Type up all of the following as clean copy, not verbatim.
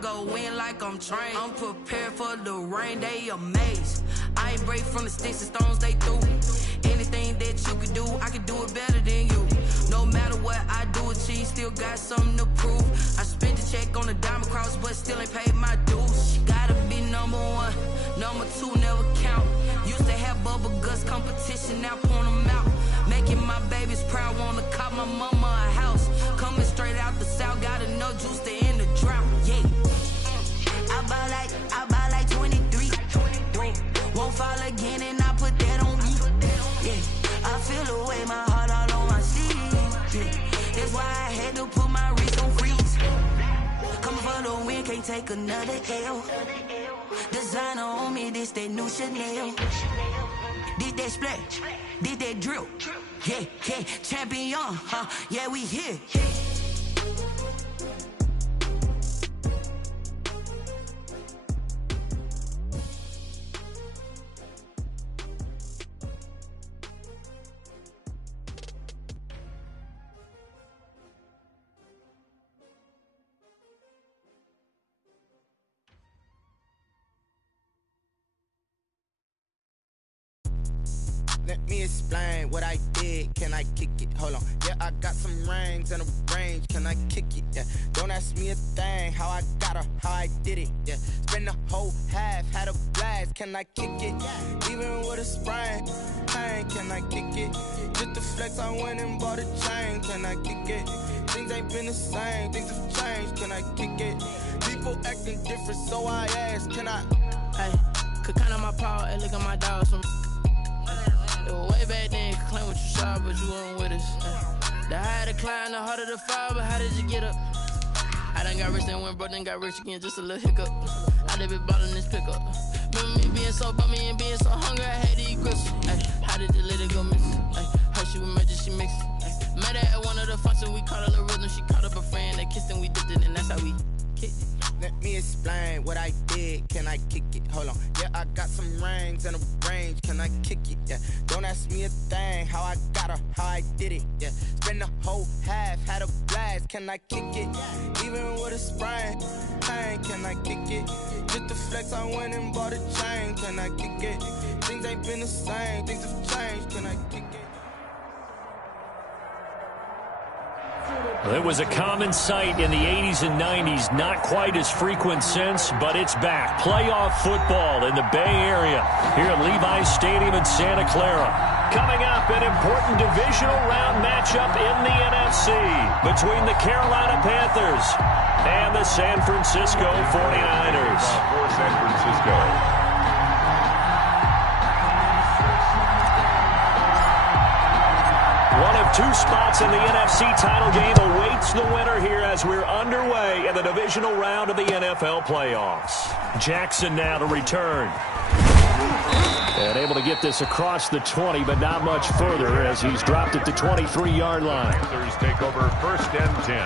go in like I'm trained. I'm prepared for the rain, they amazed. I ain't break from the sticks and stones they threw. Anything that you could do, I could do it better than you. No matter what I do, achieve, still got something to prove. I spent the check on the diamond cross, but still ain't paid my dues. Gotta be number one, number two never count. Used to have bubble guts competition, now point them out. Making my babies proud, wanna cop my mama a house. Coming straight out the south, got enough juice to end the drought. Yeah, I buy like 23. Won't fall again, and I put that on me. Yeah, I feel the way, my heart all on my sleeve. Yeah, that's why I had to put my wrist on freeze. Coming for the win, can't take another L. Designer on me, this that new Chanel. Did that splash, did that drill. Yeah, yeah, champion, huh? Yeah, we here. Let me explain what I did. Can I kick it? Hold on. Yeah, I got some rings and a range. Can I kick it? Yeah. Don't ask me a thing. How I got her, how I did it. Yeah. Spend the whole half, had a blast. Can I kick it? Even with a sprain, pain. Can I kick it? Just to flex, I went and bought a chain. Can I kick it? Things ain't been the same. Things have changed. Can I kick it? People acting different, so I ask. Can I? Hey, could count on my paw and look at my dogs from. It was way back then, could claim what you saw, but you weren't with us. The higher the climb, the harder the fall, but how did you get up? I done got rich and went broke, then got rich again, just a little hiccup. I done been ballin' this pickup. Remember me being so bummy and being so hungry, I had to eat grits. How did the lady go miss? Her she was magic, she mixed. Met her at one of the functions, we caught a little rhythm. She caught up a friend, they kissed and we dipped it, and that's how we kicked it. Let me explain what I did. Can I kick it? Hold on. Yeah, I got some rings and a range. Can I kick it? Yeah. Don't ask me a thing. How I got her, how I did it. Yeah. Spend the whole half, had a blast. Can I kick it? Even with a sprain, pain. Can I kick it? Just to flex, I went and bought a chain. Can I kick it? Things ain't been the same. Things have changed. Can I kick it? It was a common sight in the 80s and 90s, not quite as frequent since, but it's back. Playoff football in the Bay Area here at Levi's Stadium in Santa Clara. Coming up, an important divisional round matchup in the NFC between the Carolina Panthers and the San Francisco 49ers. For San Francisco. One of two spots in the NFC title game awaits the winner here as we're underway in the divisional round of the NFL playoffs. Jackson now to return. And able to get this across the 20, but not much further as he's dropped at the 23-yard line. Panthers take over 1st and 10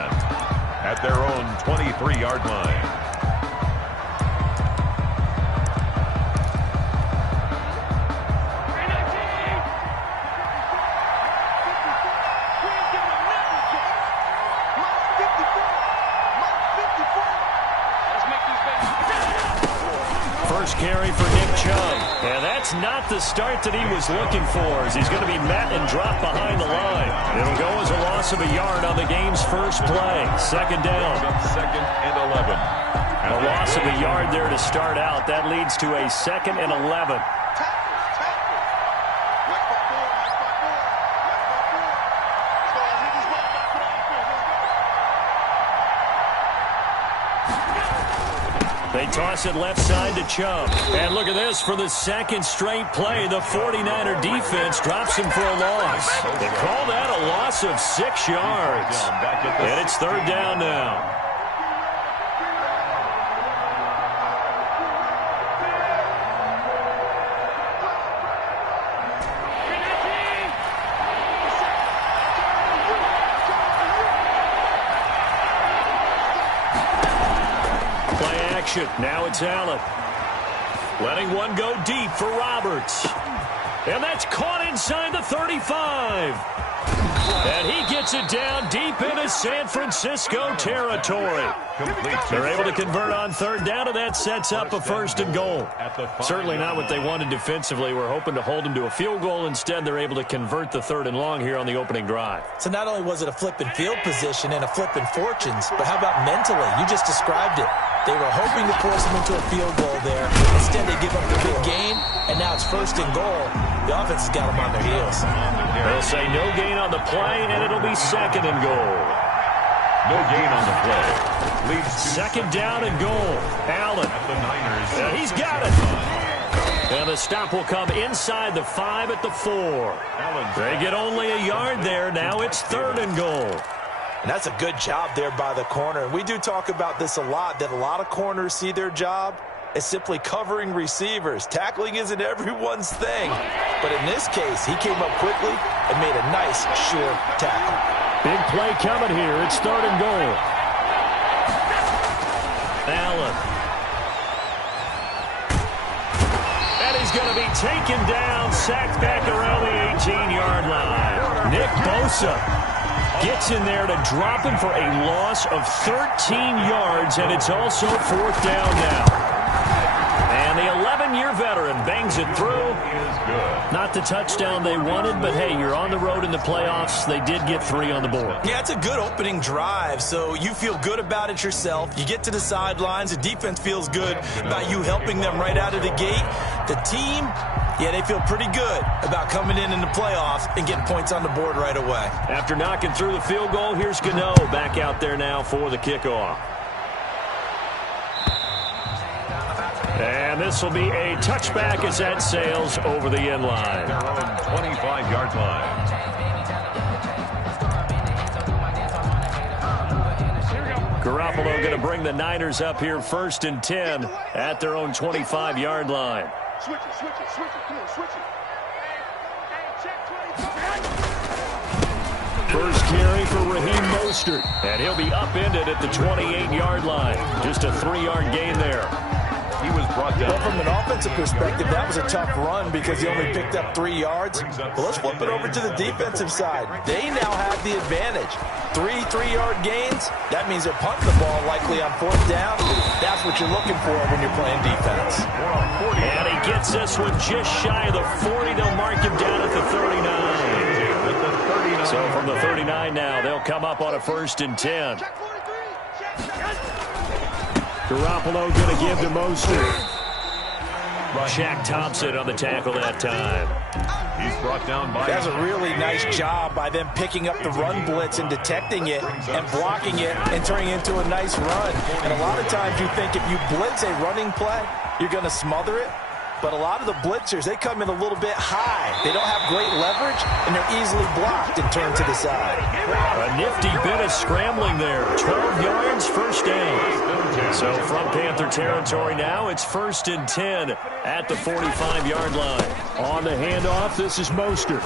at their own 23-yard line. Carry for Nick Chubb. And that's not the start that he was looking for as he's going to be met and dropped behind the line. It'll go as a loss of a yard on the game's first play. Second down. 2nd and 11. A loss of a yard there to start out. That leads to a 2nd and 11. They toss it left side to Chubb. And look at this for the second straight play. The 49er defense drops him for a loss. They call that a loss of 6 yards. And it's 3rd down now. Now it's Allen. Letting one go deep for Roberts. And that's caught inside the 35. And he gets it down deep into San Francisco territory. They're able to convert on third down, and that sets up a first and goal. Certainly not what they wanted defensively. We're hoping to hold them to a field goal. Instead, they're able to convert the third and long here on the opening drive. So not only was it a flipping field position and a flipping fortunes, but how about mentally? You just described it. They were hoping to force them into a field goal there. Instead, they give up the big gain, and now it's first and goal. The offense has got them on their heels. They'll say no gain on the play, and it'll be second and goal. No gain on the play. Leads to second down and goal. Allen. He's got it. And the stop will come inside the 5 at the 4. They get only a yard there. Now it's third and goal. And that's a good job there by the corner. And we do talk about this a lot, that a lot of corners see their job as simply covering receivers. Tackling isn't everyone's thing. But in this case, he came up quickly and made a nice, sure tackle. Big play coming here. It's third and goal. Allen. And he's going to be taken down, sacked back around the 18-yard line. Nick Bosa gets in there to drop him for a loss of 13 yards, and it's also fourth down now. And the 11-year veteran bangs it through. Not the touchdown they wanted, but hey, you're on the road in the playoffs. They did get 3 on the board. Yeah, it's a good opening drive, so you feel good about it yourself. You get to the sidelines. The defense feels good about you helping them right out of the gate. The team, yeah, they feel pretty good about coming in the playoffs and getting points on the board right away. After knocking through the field goal, here's Gano back out there now for the kickoff. And this will be a touchback as that sails over the end line. Their own 25-yard line. Garoppolo going to bring the Niners up here first and 10 at their own 25-yard line. Switch it. Come on, switch it. First carry for Raheem Mostert. And he'll be upended at the 28-yard line. Just a 3-yard gain there. He was brought down. Well, from an offensive perspective, that was a tough run because he only picked up 3 yards. But let's flip it over to the defensive side. They now have the advantage. 3-3-yard gains, that means they're punting the ball likely on fourth down. That's what you're looking for when you're playing defense. And he gets this one just shy of the 40. They'll mark him down at the 39. So from the 39 now, they'll come up on a first and 10. Garoppolo going to give to Mostert. Shaq Thompson on the tackle that time. He's brought down by... That's a really nice job by them picking up the run blitz and detecting it and blocking it and turning it into a nice run. And a lot of times you think if you blitz a running play, you're going to smother it. But a lot of the blitzers, they come in a little bit high. They don't have great leverage, and they're easily blocked and turned to the side. A nifty bit of scrambling there. 12 yards, first down. So from Panther territory now, it's first and 10 at the 45-yard line. On the handoff, this is Mostert.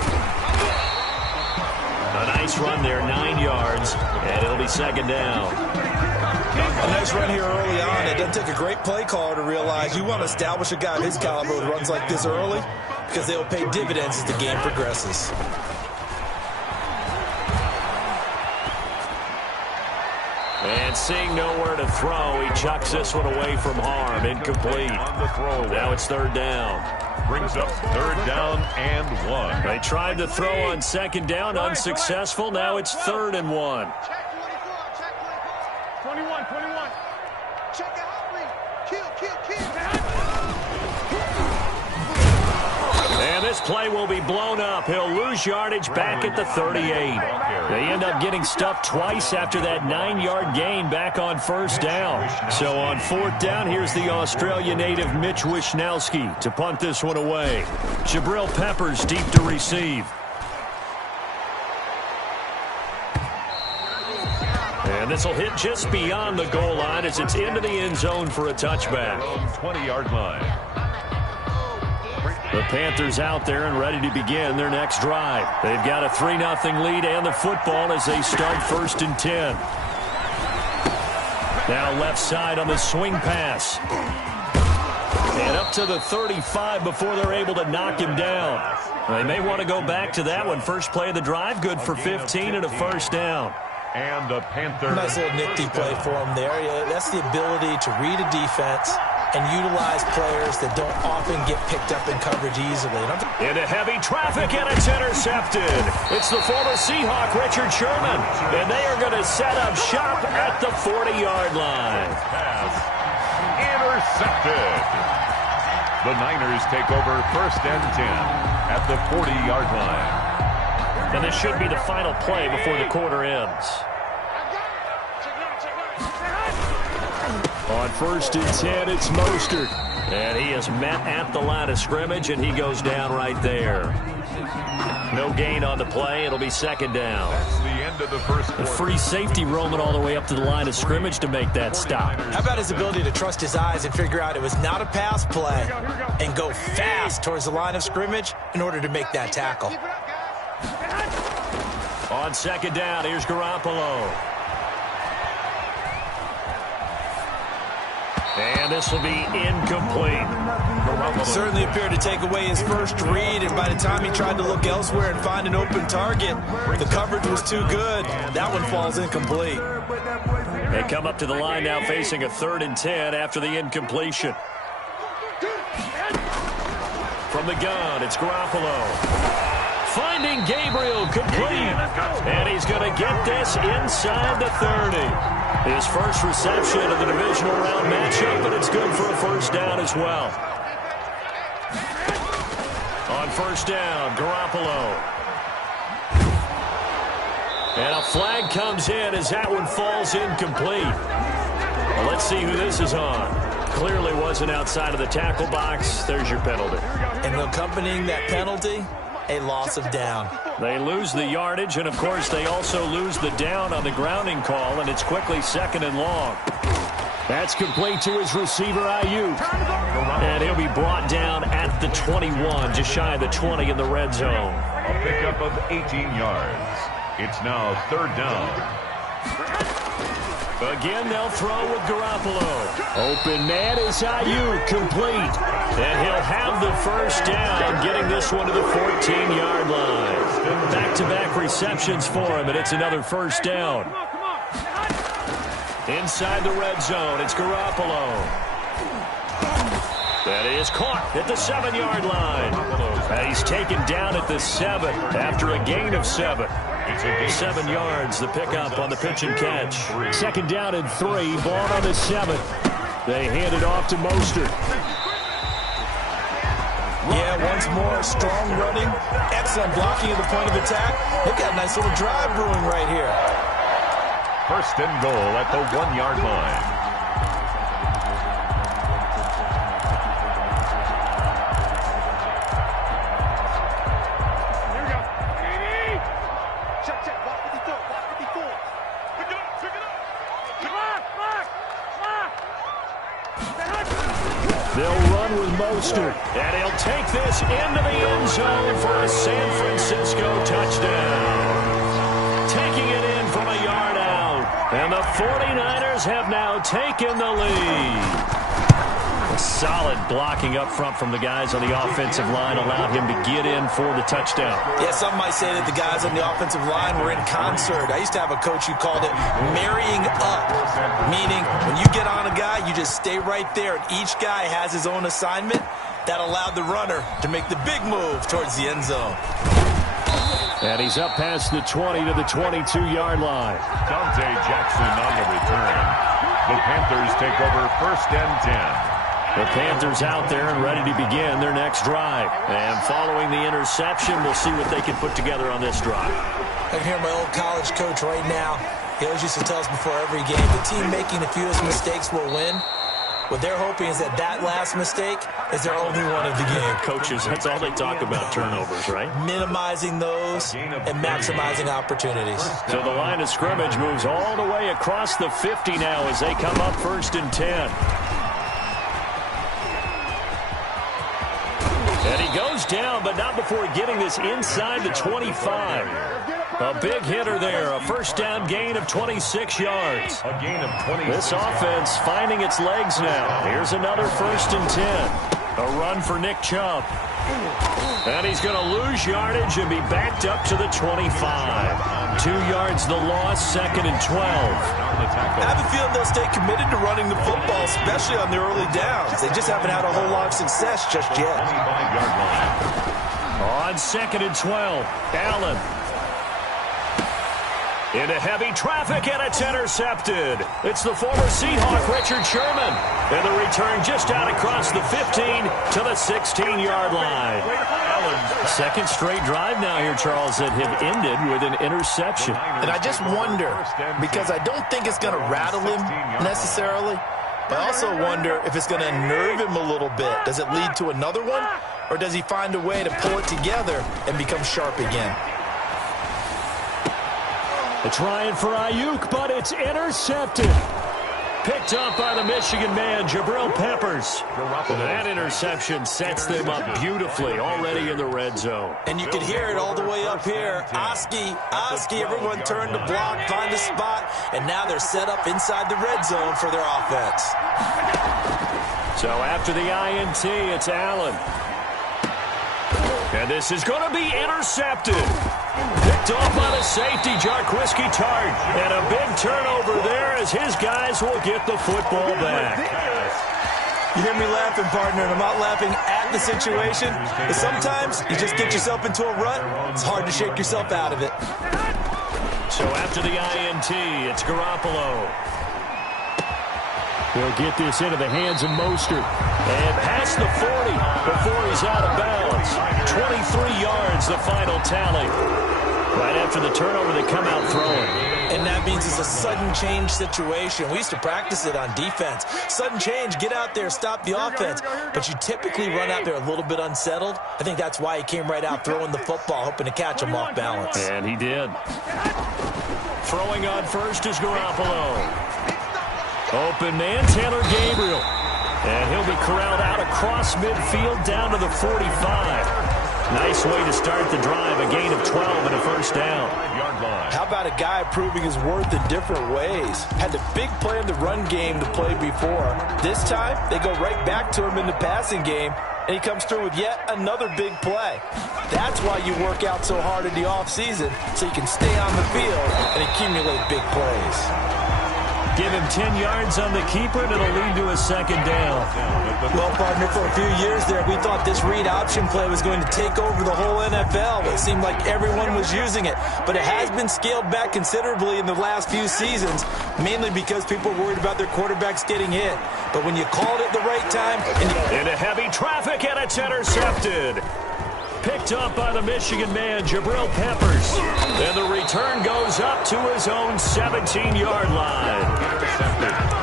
A nice run there, 9 yards, and it'll be second down. A nice run here early on. It doesn't take a great play caller to realize you want to establish a guy of his caliber who runs like this early because they will pay dividends as the game progresses. And seeing nowhere to throw, he chucks this one away from harm. Incomplete. On the throw. Now it's third down. Brings up third down and 1. They tried to throw on second down, unsuccessful. Now it's third and 1. 21. Check the hot read. Kill. And this play will be blown up. He'll lose yardage back at the 38. They end up getting stuffed twice after that 9-yard gain back on first down. So on fourth down, here's the Australia native Mitch Wishnowsky to punt this one away. Jabril Peppers deep to receive. And this will hit just beyond the goal line as it's into the end zone for a touchback. 20-yard line. The Panthers out there and ready to begin their next drive. They've got a 3-0 lead and the football as they start first and 10. Now left side on the swing pass. And up to the 35 before they're able to knock him down. They may want to go back to that one. First play of the drive, good for 15 and a first down. And the Panthers. Nice little nifty play for him there. Yeah, that's the ability to read a defense and utilize players that don't often get picked up in coverage easily. Into heavy traffic, and it's intercepted. It's the former Seahawk, Richard Sherman, and they are going to set up shop at the 40-yard line. Pass intercepted. The Niners take over first and 10 at the 40-yard line. And this should be the final play before the quarter ends. On first and 10, it's Mostert. And he is met at the line of scrimmage, and he goes down right there. No gain on the play. It'll be second down. That's the end of the first quarter. A free safety roaming all the way up to the line of scrimmage to make that stop. How about his ability to trust his eyes and figure out it was not a pass play and go fast towards the line of scrimmage in order to make that tackle. On second down, here's Garoppolo. And this will be incomplete. Certainly appeared to take away his first read, and by the time he tried to look elsewhere and find an open target, the coverage was too good. That one falls incomplete. They come up to the line now facing a 3rd and 10 after the incompletion. From the gun, it's Garoppolo. Finding Gabriel complete. And he's going to get this inside the 30. His first reception of the divisional round matchup, but it's good for a first down as well. On first down, Garoppolo. And a flag comes in as that one falls incomplete. Well, let's see who this is on. Clearly wasn't outside of the tackle box. There's your penalty. And accompanying that penalty, a loss of down. They lose the yardage, and, of course, they also lose the down on the grounding call, and it's quickly 2nd and long. That's complete to his receiver, Ayuk. And he'll be brought down at the 21, just shy of the 20 in the red zone. A pickup of 18 yards. It's now 3rd down. Again, they'll throw with Garoppolo. Open man is Ayuk, complete. And he'll have the first down, getting this one to the 14-yard line. Back-to-back receptions for him, and it's another first down. Inside the red zone, it's Garoppolo. That is caught at the 7-yard line. And he's taken down at the 7 after a gain of 7. 7 yards, the pickup on the pitch and catch. 2nd down and 3, ball on the 7. They hand it off to Mostert. Yeah, once more, strong running, excellent blocking at the point of attack. They've got a nice little drive brewing right here. First and goal at the 1-yard line. They'll run with Mostert, and he'll take this into the end zone for a San Francisco touchdown. Taking it in from a yard out, and the 49ers have now taken the lead. A solid blocking up front from the guys on the offensive line allowed him to get in for the touchdown. Yeah, some might say that the guys on the offensive line were in concert. I used to have a coach who called it marrying up, meaning when you get on a guy, you just stay right there, and each guy has his own assignment. That allowed the runner to make the big move towards the end zone. And he's up past the 20 to the 22-yard line. Dante Jackson on the return. The Panthers take over first and 10. The Panthers out there and ready to begin their next drive. And following the interception, we'll see what they can put together on this drive. I hear my old college coach right now. He always used to tell us before every game, the team making the fewest mistakes will win. What they're hoping is that last mistake is their only one of the game. Coaches, that's all they talk about, turnovers, right? Minimizing those and maximizing opportunities. So the line of scrimmage moves all the way across the 50 now as they come up first and 10. And he goes down, but not before getting this inside the 25. A big hitter there, a first down gain of 26 yards. A gain of 26. This offense finding its legs now. Here's another first and 10. A run for Nick Chubb. And he's going to lose yardage and be backed up to the 25. 2 yards the loss, 2nd and 12. I have a feeling they'll stay committed to running the football, especially on the early downs. They just haven't had a whole lot of success just yet. On 2nd and 12, Allen. Into heavy traffic, and it's intercepted. It's the former Seahawk, Richard Sherman. And the return just out across the 15 to the 16-yard line. Second straight drive now here, Charles, that have ended with an interception. And I just wonder, because I don't think it's going to rattle him necessarily, but I also wonder if it's going to unnerve him a little bit. Does it lead to another one, or does he find a way to pull it together and become sharp again? A trying for Ayuk, but it's intercepted. Picked up by the Michigan man, Jabril Peppers. That interception sets them up beautifully already in the red zone. And you could hear it all the way up here. Oski, everyone turned to block, find a spot, and now they're set up inside the red zone for their offense. So after the INT, it's Allen. And this is going to be intercepted. Picked off by the safety, Jarquiski Tart. And a big turnover there as his guys will get the football back. You hear me laughing, partner, and I'm not laughing at the situation. But sometimes you just get yourself into a rut. It's hard to shake yourself out of it. So after the INT, it's Garoppolo. He'll get this into the hands of Mostert. And past the 40 before he's out of bounds. 23 yards, the final tally. Right after the turnover, they come out throwing. And that means it's a sudden change situation. We used to practice it on defense. Sudden change, get out there, stop the offense. But you typically run out there a little bit unsettled. I think that's why he came right out throwing the football, hoping to catch him off balance. And he did. Throwing on first is Garoppolo. Open man, Taylor Gabriel. And he'll be corralled out across midfield down to the 45. Nice way to start the drive, a gain of 12 and a first down. How about a guy proving his worth in different ways? Had the big play in the run game to play before. This time, they go right back to him in the passing game, and he comes through with yet another big play. That's why you work out so hard in the offseason, so you can stay on the field and accumulate big plays. Give him 10 yards on the keeper, and it'll lead to a second down. Well, partner, for a few years there, we thought this read option play was going to take over the whole NFL. It seemed like everyone was using it, but it has been scaled back considerably in the last few seasons, mainly because people are worried about their quarterbacks getting hit. But when you called it the right time... Into heavy traffic, and it's intercepted. Picked up by the Michigan man, Jabril Peppers. And the return goes up to his own 17-yard line.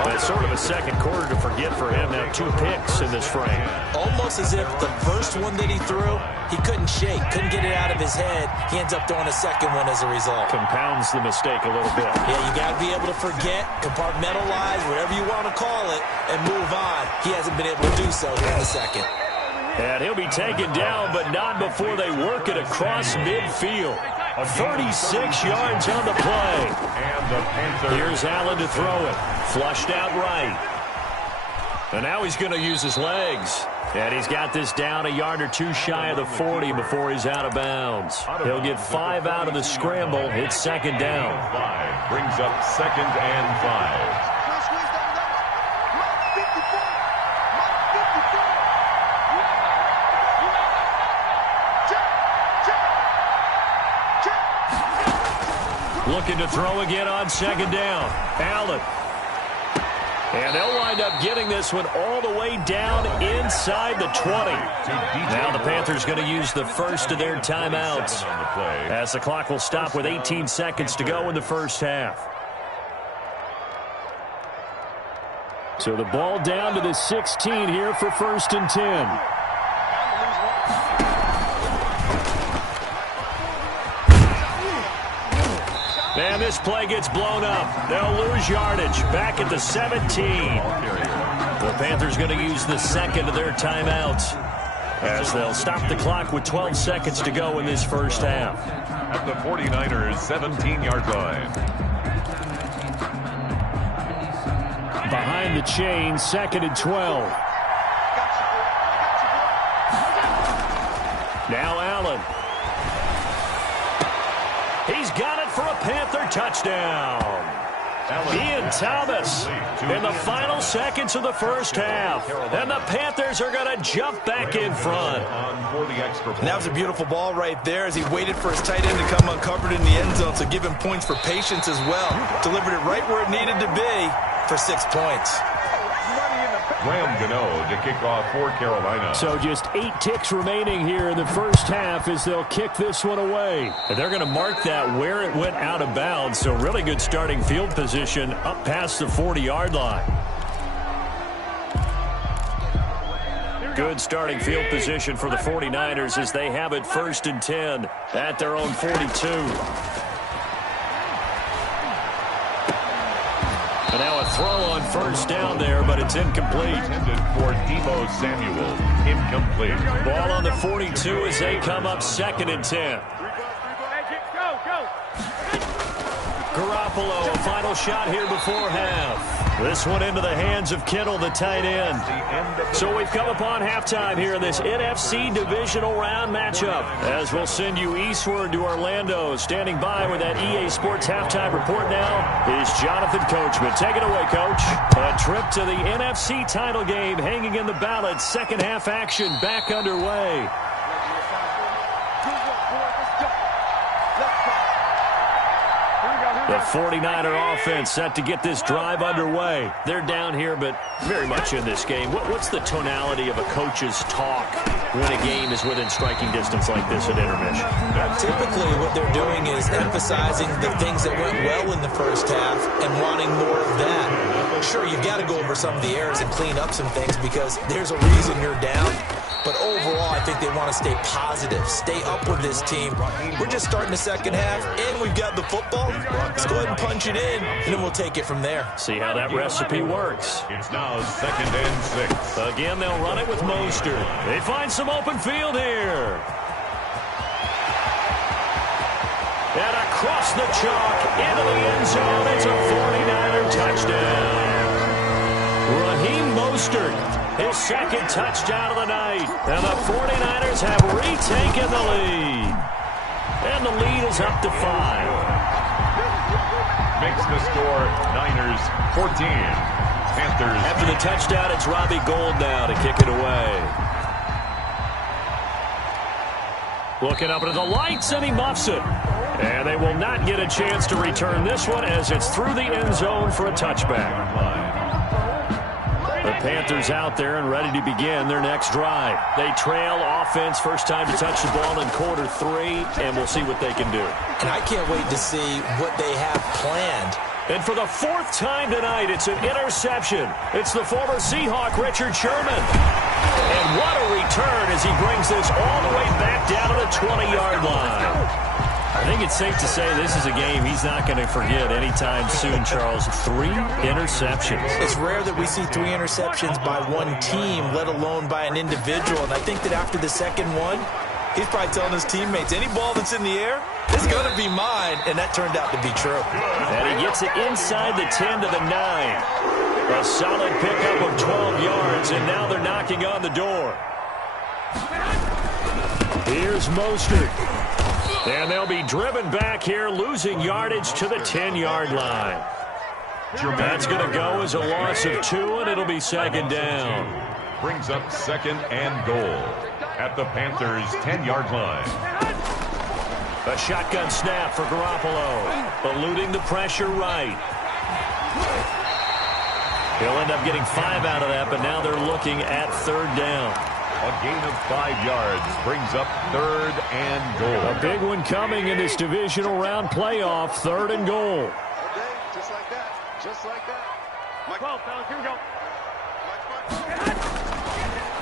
That's sort of a second quarter to forget for him. Now 2 picks in this frame. Almost as if the first one that he threw, he couldn't shake, couldn't get it out of his head. He ends up throwing a second one as a result. Compounds the mistake a little bit. Yeah, you got to be able to forget, compartmentalize, whatever you want to call it, and move on. He hasn't been able to do so here in the second. And he'll be taken down, but not before they work it across midfield. 36 yards on the play. Here's Allen to throw it. Flushed out right. And now he's going to use his legs. And he's got this down a yard or 2 shy of the 40 before he's out of bounds. He'll get 5 out of the scramble. It's second down. 5 brings up 2nd and 5. Looking to throw again on second down. Allen. And they'll wind up getting this one all the way down inside the 20. Now the Panthers going to use the first of their timeouts, as the clock will stop with 18 seconds to go in the first half. So the ball down to the 16 here for 1st and 10. And this play gets blown up. They'll lose yardage back at the 17. The Panthers going to use the second of their timeouts, as they'll stop the clock with 12 seconds to go in this first half. At the 49ers' 17-yard line. Behind the chain, 2nd and 12. Now Allen. He's got it for a Panther touchdown. Ian Thomas in the final seconds of the first half. And the Panthers are going to jump back in front. And that was a beautiful ball right there as he waited for his tight end to come uncovered in the end zone. So give him points for patience as well. Delivered it right where it needed to be for 6 points. Graham Gano to kick off for Carolina. So just 8 ticks remaining here in the first half as they'll kick this one away. And they're going to mark that where it went out of bounds. So really good starting field position up past the 40-yard line. Good starting field position for the 49ers as they have it 1st and 10 at their own 42. And now a throw on first down there, but it's incomplete. Intended for Deebo Samuel. Incomplete. Ball on the 42 as they come up 2nd and 10. Garoppolo, a final shot here before half. This one into the hands of Kittle, the tight end. So we've come upon halftime here in this NFC divisional round matchup. As we'll send you eastward to Orlando. Standing by with that EA Sports halftime report now is Jonathan Coachman. Take it away, Coach. A trip to the NFC title game hanging in the balance. Second half action back underway. The 49er offense set to get this drive underway. They're down here, but very much in this game. What's the tonality of a coach's talk when a game is within striking distance like this at intermission? Typically, what they're doing is emphasizing the things that went well in the first half and wanting more of that. Sure, you've got to go over some of the errors and clean up some things because there's a reason you're down. But overall, I think they want to stay positive, stay up with this team. We're just starting the second half, and we've got the football. Let's go ahead and punch it in, and then we'll take it from there. See how that recipe works. It's now 2nd and 6. Again, they'll run it with Mostert. They find some open field here. And across the chalk, into the end zone, it's a 49er touchdown. Raheem Mostert. His second touchdown of the night. And the 49ers have retaken the lead. And the lead is up to 5. Makes the score Niners 14. Panthers. After the touchdown, it's Robbie Gould now to kick it away. Looking up into the lights, and he muffs it. And they will not get a chance to return this one as it's through the end zone for a touchback. The Panthers out there and ready to begin their next drive. They trail offense, first time to touch the ball in quarter 3, and we'll see what they can do. And I can't wait to see what they have planned. And for the 4th time tonight, it's an interception. It's the former Seahawk, Richard Sherman. And what a return as he brings this all the way back down to the 20-yard line. I think it's safe to say this is a game he's not going to forget anytime soon, Charles. 3 interceptions. It's rare that we see 3 interceptions by one team, let alone by an individual. And I think that after the second one, he's probably telling his teammates, any ball that's in the air, it's going to be mine. And that turned out to be true. And he gets it inside the 10 to the 9. A solid pickup of 12 yards, and now they're knocking on the door. Here's Mostert. And they'll be driven back here, losing yardage to the 10-yard line. That's going to go as a loss of 2, and it'll be 2nd down. Brings up 2nd and goal at the Panthers' 10-yard line. A shotgun snap for Garoppolo, eluding the pressure right. He'll end up getting 5 out of that, but now they're looking at 3rd down. A gain of 5 yards brings up 3rd and goal. A big one coming in this divisional round playoff, 3rd and goal. Okay, just like that. Just like that. Mike, 12, fellas, here we go.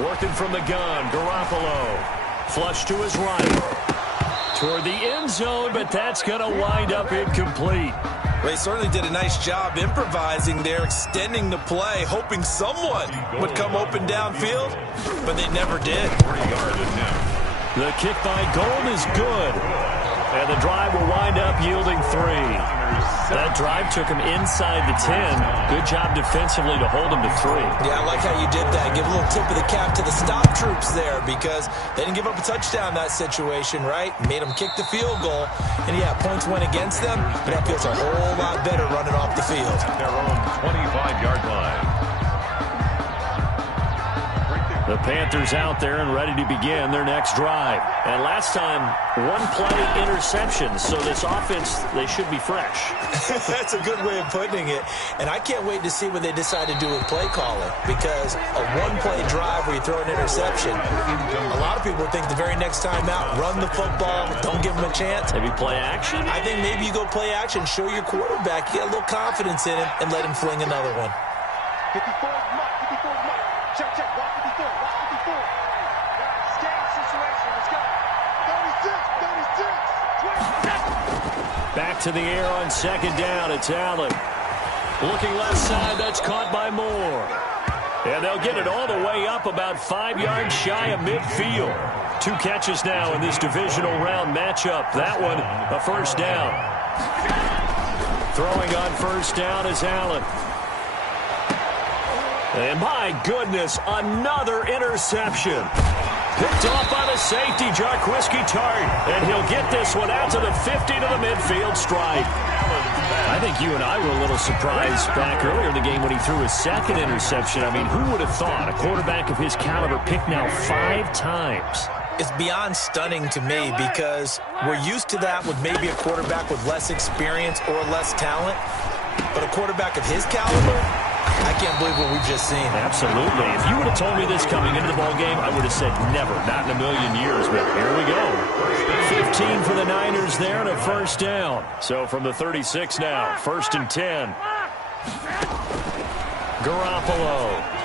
Working from the gun, Garoppolo. Flush to his right. Toward the end zone, but that's going to wind up incomplete. They certainly did a nice job improvising there, extending the play, hoping someone would come open downfield, but they never did. 3-yard attempt. The kick by Gould is good, and the drive will wind up yielding 3. That drive took him inside the 10. Good job defensively to hold him to 3. Yeah, I like how you did that. Give a little tip of the cap to the stop troops there because they didn't give up a touchdown in that situation, right? Made them kick the field goal. And, yeah, points went against them, but that feels a whole lot better running off the field. Their own 25-yard line. The Panthers out there and ready to begin their next drive. And last time, one-play interception. So this offense, they should be fresh. That's a good way of putting it. And I can't wait to see what they decide to do with play calling because a one-play drive where you throw an interception, a lot of people think the very next time out, run the football, don't give them a chance. Maybe play action? I think maybe you go play action, show your quarterback, get a little confidence in him, and let him fling another one. 54 mark, 54 mark. Check, check, watch 54, watch 54. Game situation, let's go. 36, 36, 20. Back to the air on second down. It's Allen. Looking left side, that's caught by Moore. And they'll get it all the way up about 5 yards shy of midfield. 2 catches now in this divisional round matchup. That one, a first down. Throwing on first down is Allen. And my goodness, another interception. Picked off by the safety, Jarquiski Tart. And he'll get this one out to the 50 to the midfield stripe. I think you and I were a little surprised back earlier in the game when he threw his second interception. I mean, who would have thought a quarterback of his caliber picked now 5 times? It's beyond stunning to me because we're used to that with maybe a quarterback with less experience or less talent. But a quarterback of his caliber, I can't believe what we've just seen. Absolutely. If you would have told me this coming into the ballgame, I would have said never, not in a million years. But here we go. 15 for the Niners there and a first down. So from the 36 now, 1st and 10. Garoppolo.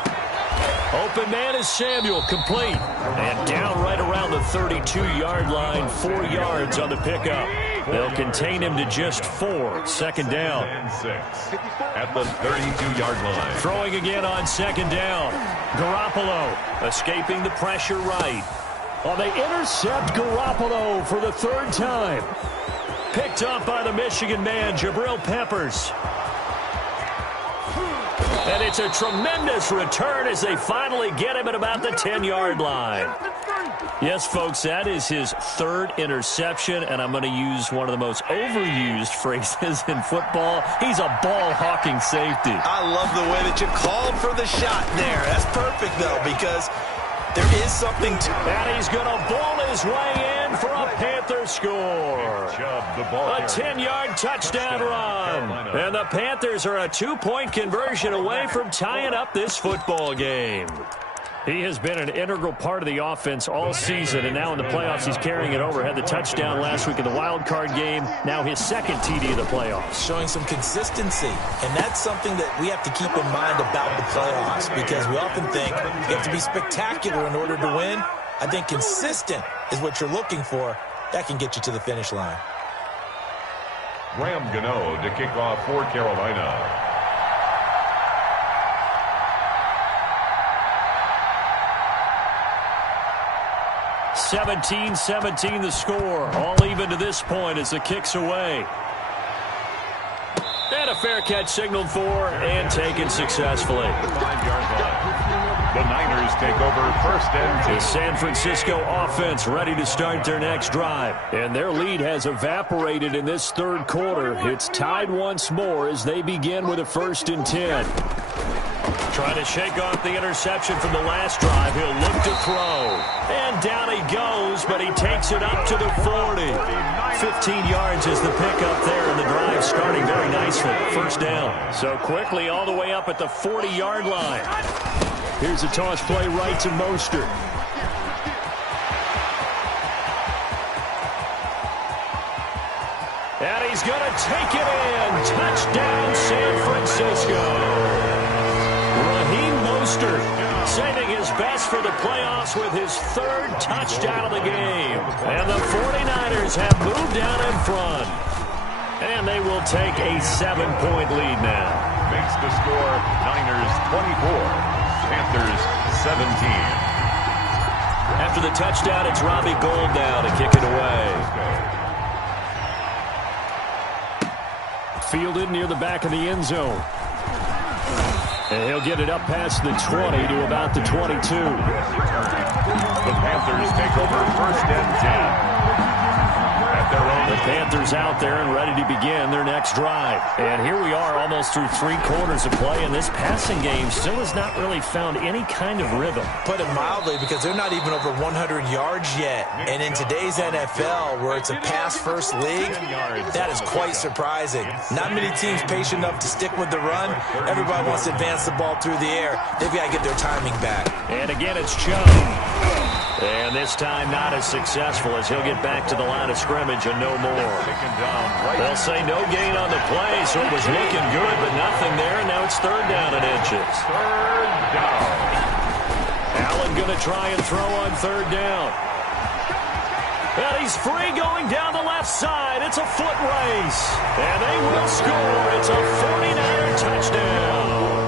Open man is Samuel, complete. And down right around the 32-yard line, 4 yards on the pickup. They'll contain him to just 4. Second down. And 6 at the 32-yard line. Throwing again on second down. Garoppolo escaping the pressure right. Oh, they intercept Garoppolo for the 3rd time. Picked up by the Michigan man, Jabril Peppers. And it's a tremendous return as they finally get him at about the 10-yard line. Yes, folks, that is his 3rd interception, and I'm going to use one of the most overused phrases in football. He's a ball-hawking safety. I love the way that you called for the shot there. That's perfect, though, because there is something to... And he's going to ball his way in for a Panther score. A 10-yard touchdown run. And the Panthers are a 2-point conversion away from tying up this football game. He has been an integral part of the offense all season, and now in the playoffs he's carrying it over. Had the touchdown last week in the wild card game. Now his 2nd TD of the playoffs. Showing some consistency, and that's something that we have to keep in mind about the playoffs because we often think you have to be spectacular in order to win. I think consistent is what you're looking for. That can get you to the finish line. Graham Gano to kick off for Carolina. 17-17 the score. All even to this point as the kick's away. And a fair catch signaled for and taken successfully. 5-yard line. The Niners take over 1st and 10. The San Francisco offense ready to start their next drive. And their lead has evaporated in this 3rd quarter. It's tied once more as they begin with a 1st and 10. Trying to shake off the interception from the last drive. He'll look to throw. And down he goes, but he takes it up to the 40. 15 yards is the pickup there, and the drive starting very nicely. 1st down. So quickly all the way up at the 40-yard line. Here's a toss play right to Mostert. And he's going to take it in. Touchdown, San Francisco. Mostert saving his best for the playoffs with his 3rd touchdown of the game. And the 49ers have moved down in front. And they will take a 7-point lead now. Makes the score Niners 24, Panthers 17. After the touchdown, it's Robbie Gould now to kick it away. Fielded near the back of the end zone. And he'll get it up past the 20 to about the 22. The Panthers take over first and 10. The Panthers out there and ready to begin their next drive. And here we are almost through 3 quarters of play, and this passing game still has not really found any kind of rhythm. Put it mildly, because they're not even over 100 yards yet. And in today's NFL, where it's a pass-first league, that is quite surprising. Not many teams patient enough to stick with the run. Everybody wants to advance the ball through the air. They've got to get their timing back. And again, it's Chubb. And this time not as successful as he'll get back to the line of scrimmage and no more. They'll say no gain on the play, so it was looking good, but nothing there, and now it's 3rd down and inches. 3rd down. Allen going to try and throw on 3rd down. And he's free going down the left side. It's a foot race. And they will score. It's a 49er touchdown.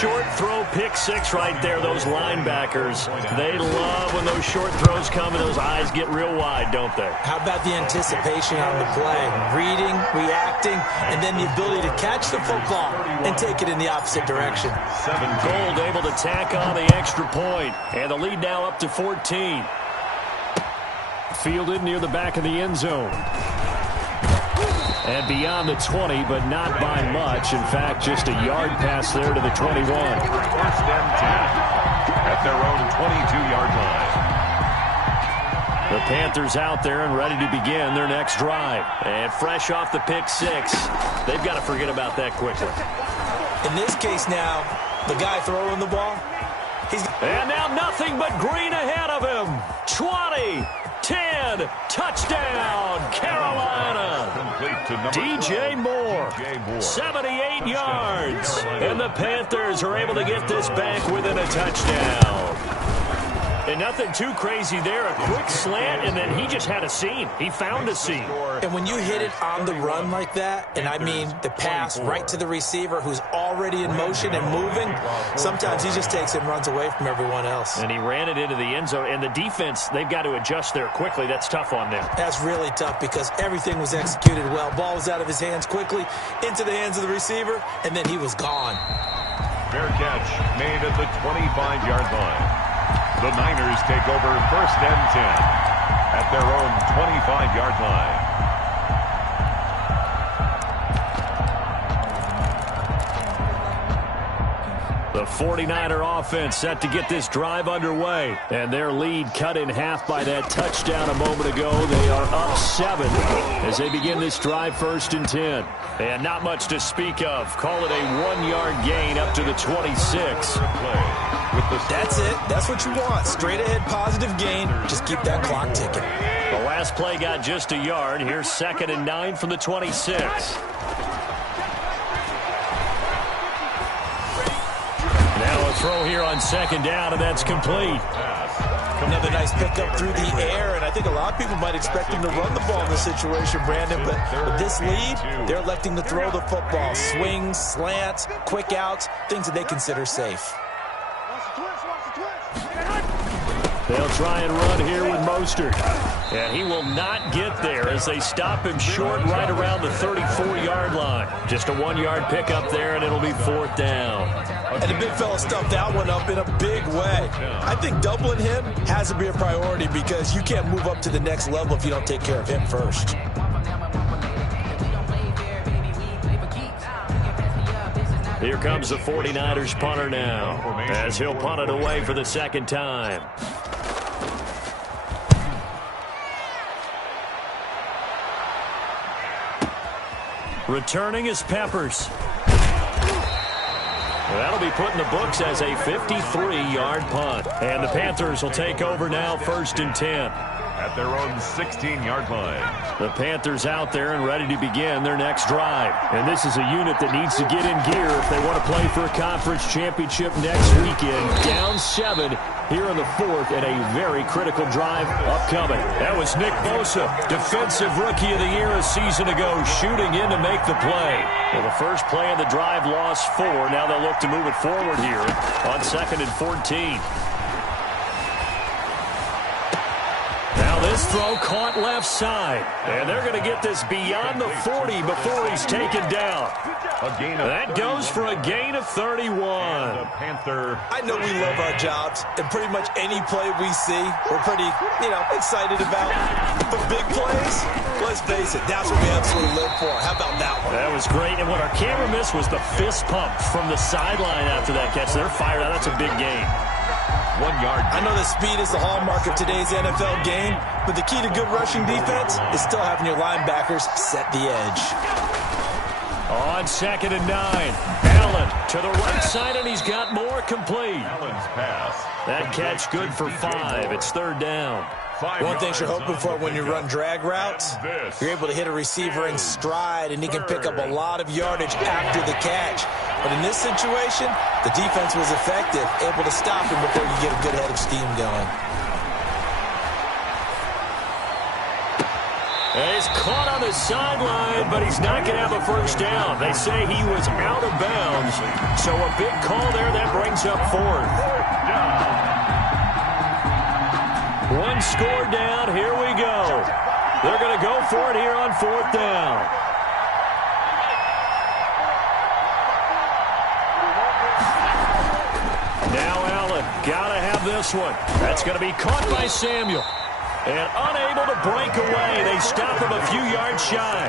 Short throw, pick 6 right there. Those linebackers, they love when those short throws come and those eyes get real wide, don't they? How about the anticipation on the play? Reading, reacting, and then the ability to catch the football and take it in the opposite direction. Gold able to tack on the extra point, and the lead now up to 14. Fielded near the back of the end zone. And beyond the 20, but not by much. In fact, just a yard pass there to the 21. First and 10 at their own 22-yard line. The Panthers out there and ready to begin their next drive. And fresh off the pick 6, they've got to forget about that quickly. In this case now, the guy throwing the ball, and now nothing but green ahead of him. 20, 10, touchdown, Carolina. DJ Moore, 78 yards. And the Panthers are able to get this back within a touchdown. And nothing too crazy there. A quick slant, and then he just had a seam. He found a seam. And when you hit it on the run like that, and I mean the pass right to the receiver who's already in motion and moving, sometimes he just takes it and runs away from everyone else. And he ran it into the end zone. And the defense, they've got to adjust there quickly. That's tough on them. That's really tough because everything was executed well. Ball was out of his hands quickly, into the hands of the receiver, and then he was gone. Fair catch made at the 25-yard line. The Niners take over first and 10 at their own 25-yard line. The 49er offense set to get this drive underway. And their lead cut in half by that touchdown a moment ago. They are up 7 as they begin this drive 1st and 10. And not much to speak of. Call it a 1-yard gain up to the 26. That's it. That's what you want. Straight ahead positive gain. Just keep that clock ticking. The last play got just a yard. Here's 2nd and 9 from the 26. Now a throw here on 2nd down, and that's complete. Another nice pickup through the air, and I think a lot of people might expect him to run the ball in this situation, Brandon, but with this lead, they're electing to throw the football. Swings, slants, quick outs, things that they consider safe. They'll try and run here with Mostert. And he will not get there as they stop him short right around the 34-yard line. Just a 1-yard pickup there, and it'll be 4th down. And the big fella stuffed that one up in a big way. I think doubling him has to be a priority because you can't move up to the next level if you don't take care of him first. Here comes the 49ers punter now as he'll punt it away for the 2nd time. Returning is Peppers. That'll be put in the books as a 53-yard punt. And the Panthers will take over now 1st and 10. At their own 16-yard line. The Panthers out there and ready to begin their next drive. And this is a unit that needs to get in gear if they want to play for a conference championship next weekend. Down 7 here in the 4th and a very critical drive upcoming. That was Nick Bosa, Defensive Rookie of the Year a season ago, shooting in to make the play. Well, the first play of the drive lost 4. Now they'll look to move it forward here on 2nd and 14. Now this This throw caught left side. And they're going to get this beyond the 40 before he's taken down. That goes for a gain of 31. I know we love our jobs, and pretty much any play we see, we're pretty, excited about. But big plays, let's face it, that's what we absolutely live for. How about that one? That was great. And what our camera missed was the fist pump from the sideline after that catch. They're fired out. That's a big gain. 1 yard. I know that speed is the hallmark of today's NFL game, but the key to good rushing defense is still having your linebackers set the edge. On 2nd and 9, Allen to the right side, and he's got more complete. Allen's pass. That catch good for 5. It's 3rd down. One thing you're hoping for when you run drag routes, you're able to hit a receiver in stride, and he can pick up a lot of yardage after the catch. But in this situation, the defense was effective, able to stop him before you get a good head of steam going. He's caught on the sideline, but he's not going to have a first down. They say he was out of bounds, so a big call there that brings up 4th. 1 score down. Here we go. They're going to go for it here on 4th down. Now Allen, got to have this one. That's going to be caught by Samuel. And unable to break away. They stop him a few yards shy.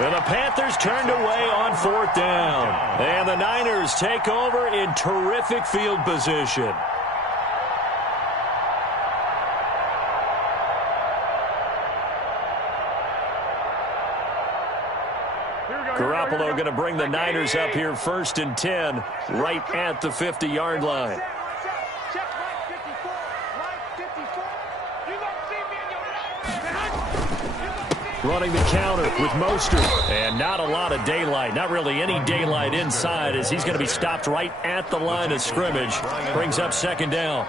And the Panthers turned away on 4th down. And the Niners take over in terrific field position. Garoppolo going to bring the Niners up here 1st and 10, right at the 50-yard line. Running the counter with Mostert. And not a lot of daylight. Not really any daylight inside as he's going to be stopped right at the line of scrimmage. Brings up 2nd down.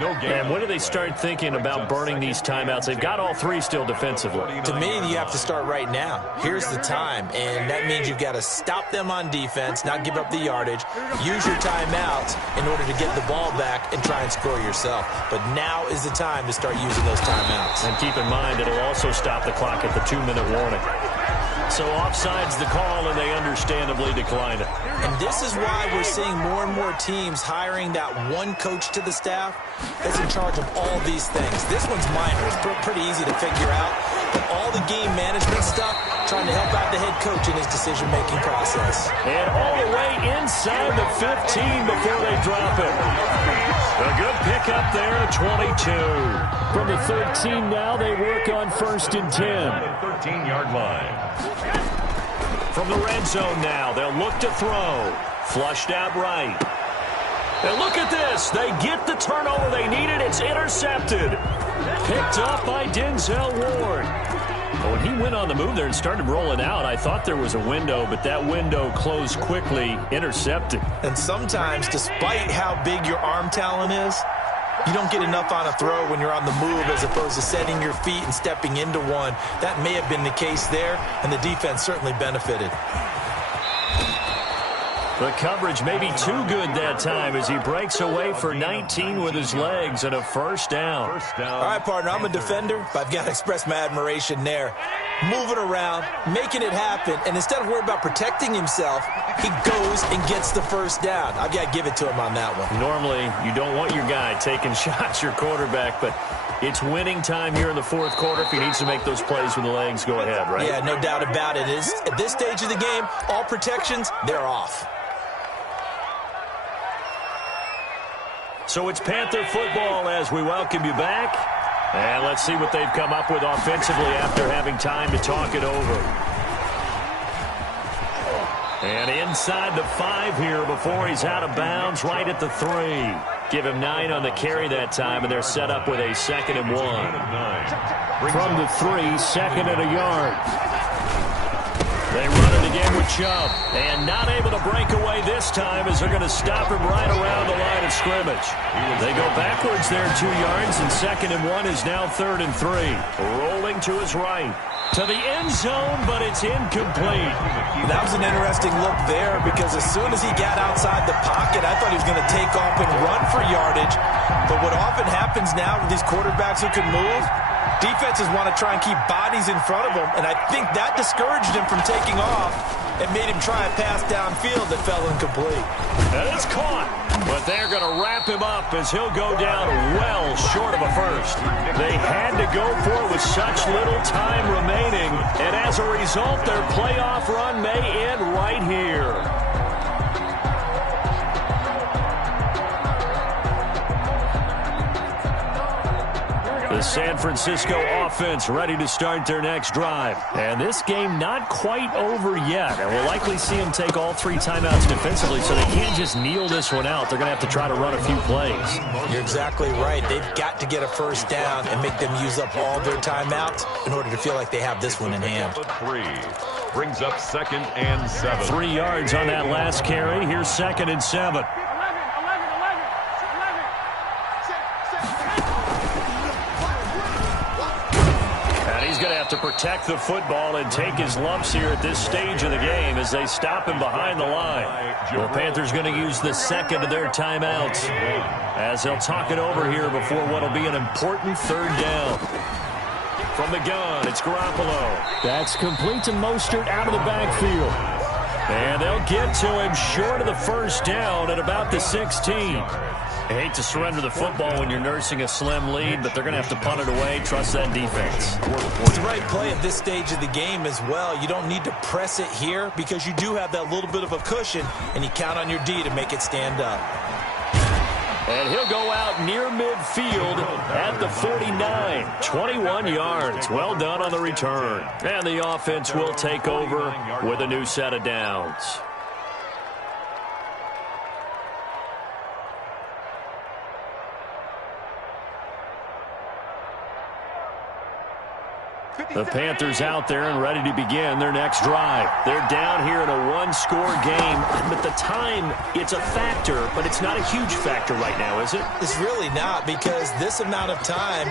And when do they start thinking about burning these timeouts? They've got all 3 still defensively. To me, you have to start right now. Here's the time, and that means you've got to stop them on defense, not give up the yardage, use your timeouts in order to get the ball back and try and score yourself. But now is the time to start using those timeouts. And keep in mind, it'll also stop the clock at the 2-minute warning. So offside's the call, and they understandably decline it. And this is why we're seeing more and more teams hiring that one coach to the staff that's in charge of all these things. This one's minor. It's pretty easy to figure out. But all the game management stuff, trying to help out the head coach in his decision-making process. And all the way inside the 15 before they drop it. A good pickup there at 22. From the 13 now, they work on 1st and 10. 13-yard line. From the red zone now, they'll look to throw. Flushed out right. And look at this. They get the turnover they needed. It's intercepted. Picked up by Denzel Ward. When he went on the move there and started rolling out, I thought there was a window, but that window closed quickly, intercepted. And sometimes, despite how big your arm talent is, you don't get enough on a throw when you're on the move as opposed to setting your feet and stepping into one. That may have been the case there, and the defense certainly benefited. The coverage may be too good that time as he breaks away for 19 with his legs and a 1st down. All right, partner, I'm a defender, but I've got to express my admiration there. Moving around, making it happen, and instead of worrying about protecting himself, he goes and gets the 1st down. I've got to give it to him on that one. Normally, you don't want your guy taking shots, your quarterback, but it's winning time here in the 4th quarter. If he needs to make those plays with the legs, go ahead, right? Yeah, no doubt about it. At this stage of the game, all protections, they're off. So it's Panther football as we welcome you back. And let's see what they've come up with offensively after having time to talk it over. And inside the 5 here before he's out of bounds, right at the 3. Give him 9 on the carry that time, and they're set up with a 2nd and 1. From the 3, 2nd and a yard. They run it again with Chubb, and not able to break away this time as they're going to stop him right around the line of scrimmage. They go backwards there 2 yards, and 2nd and 1 is now 3rd and 3. Rolling to his right. To the end zone, but it's incomplete. That was an interesting look there because as soon as he got outside the pocket, I thought he was going to take off and run for yardage. But what often happens now with these quarterbacks who can move, Defenses want to try and keep bodies in front of them, and I think that discouraged him from taking off and made him try a pass downfield that fell incomplete. And it's caught, but they're going to wrap him up as he'll go down well short of a first. They had to go for it with such little time remaining, and as a result, their playoff run may end right here. The San Francisco offense ready to start their next drive. And this game not quite over yet. And we'll likely see them take all 3 timeouts defensively, so they can't just kneel this one out. They're going to have to try to run a few plays. You're exactly right. They've got to get a first down and make them use up all their timeouts in order to feel like they have this one in hand. 3 brings up 2nd and 7. 3 yards on that last carry. Here's 2nd and 7. To protect the football and take his lumps here at this stage of the game as they stop him behind the line. The Panthers going to use the 2nd of their timeouts as they'll talk it over here before what will be an important 3rd down. From the gun, it's Garoppolo. That's complete to Mostert out of the backfield. And they'll get to him short of the first down at about the 16. I hate to surrender the football when you're nursing a slim lead, but they're going to have to punt it away. Trust that defense. It's the right play at this stage of the game as well. You don't need to press it here because you do have that little bit of a cushion, and you count on your D to make it stand up. And he'll go out near midfield at the 49. 21 yards. Well done on the return. And the offense will take over with a new set of downs. The Panthers out there and ready to begin their next drive. They're down here in a 1-score game, but the time, it's a factor, but it's not a huge factor right now, is it? It's really not, because this amount of time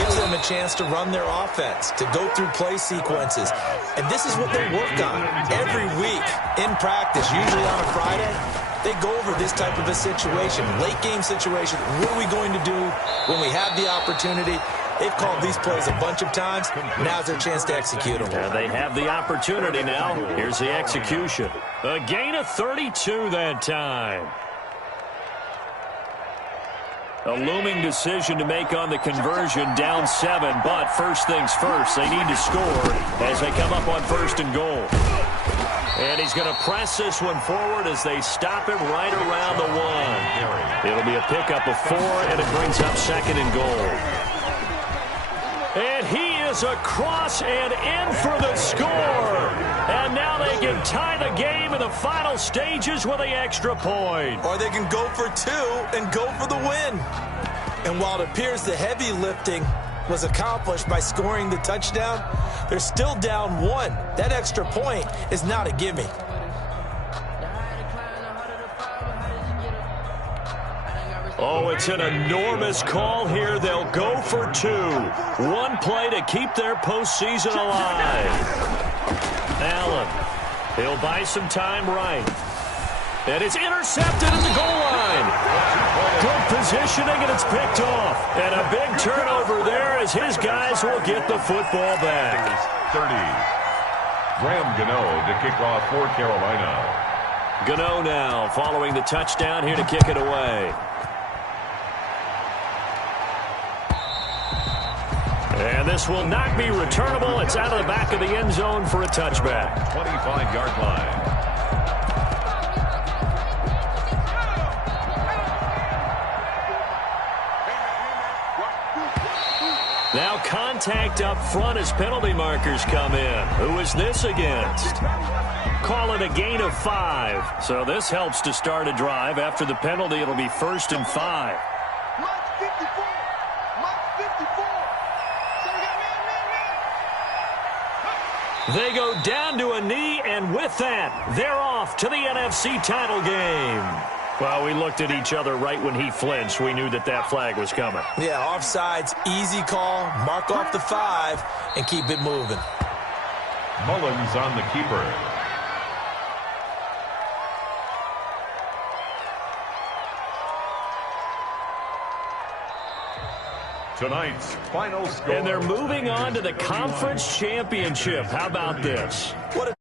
gives them a chance to run their offense, to go through play sequences. And this is what they work on every week in practice, usually on a Friday. They go over this type of a situation, late game situation. What are we going to do when we have the opportunity? They've called these plays a bunch of times. Now's their chance to execute them. Yeah, they have the opportunity now. Here's the execution. A gain of 32 that time. A looming decision to make on the conversion, down 7. But first things first, they need to score as they come up on 1st and goal. And he's going to press this one forward as they stop him right around the 1. It'll be a pickup of 4, and it brings up 2nd and goal. And he is across and in for the score. And now they can tie the game in the final stages with the extra point. Or they can go for 2 and go for the win. And while it appears the heavy lifting was accomplished by scoring the touchdown, they're still down 1. That extra point is not a gimme. Oh, it's an enormous call here. They'll go for 2. 1 play to keep their postseason alive. Allen, he'll buy some time right. And it's intercepted at the goal line. Good positioning, and it's picked off. And a big turnover there as his guys will get the football back. 30. Graham Gano to kick off for Carolina. Gano now following the touchdown here to kick it away. And this will not be returnable. It's out of the back of the end zone for a touchback. 25-yard line. Now contact up front as penalty markers come in. Who is this against? Call it a gain of 5. So this helps to start a drive. After the penalty, it'll be 1st and 5. They go down to a knee, and with that, they're off to the NFC title game. Well, we looked at each other right when he flinched. We knew that that flag was coming. Yeah, offsides, easy call, mark off the 5, and keep it moving. Mullins on the keeper. Tonight's final score. And they're moving on to the conference championship. How about this? What a